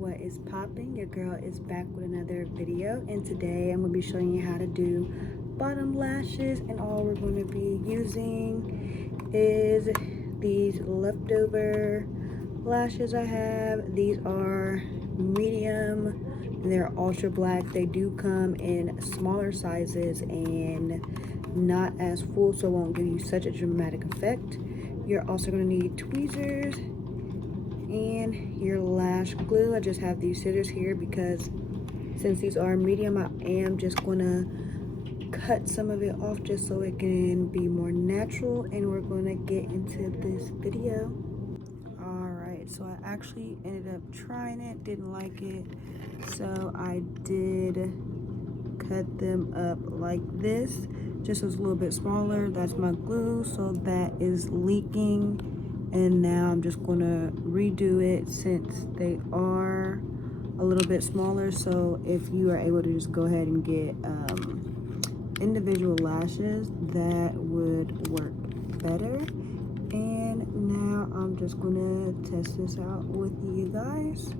What is popping? Your girl is back with another video, and today I'm going to be showing you how to do bottom lashes, and all we're going to be using is these leftover lashes I have. These are medium and they're ultra black. They do come in smaller sizes and not as full, so it won't give you such a dramatic effect. You're also going to need tweezers and your lash glue. I just have these scissors here because since these are medium, I am just gonna cut some of it off just so it can be more natural, and we're gonna get into this video. Alright, so I actually ended up trying it, didn't like it, so I did cut them up like this, just as a little bit smaller. That's my glue, so that is leaking. And now I'm just gonna redo it since they are a little bit smaller. So if you are able to just go ahead and get individual lashes, that would work better. And now I'm just gonna test this out with you guys.